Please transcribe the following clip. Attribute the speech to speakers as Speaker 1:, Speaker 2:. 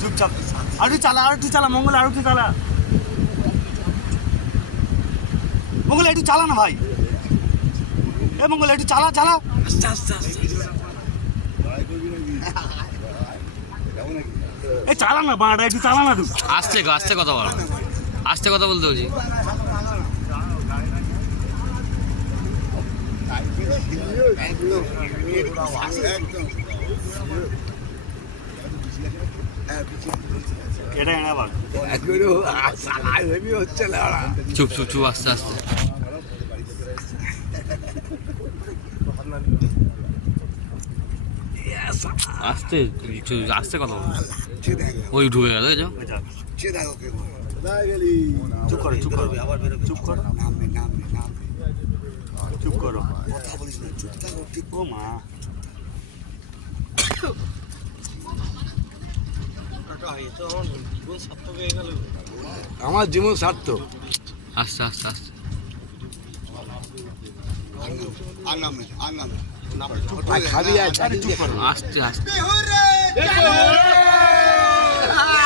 Speaker 1: চুপচাপ। আর একটু চালা আর একটু চালা মঙ্গল আর একটু চালা। মঙ্গল একটু চালা না ভাই? এ মঙ্গল একটু চালা চালা। এ চালা না বাঁড়া একটু চালা না তুই।
Speaker 2: আস্তে আস্তে কথা বল। আস্তে কথা বলতে
Speaker 1: এনে ভাগ
Speaker 2: চুপ চুপ চুপ আস্তে আস্তে। আস্তে চুপ, আস্তে কথা বল। ওই ঢুকে গেল
Speaker 1: চুপ করো চুপ করো। চুপ করো। চুপ করো। ও মা।
Speaker 3: আমার জীবন সার্থক
Speaker 2: আস্তে আস্তে আস্তে আস্তে আস্তে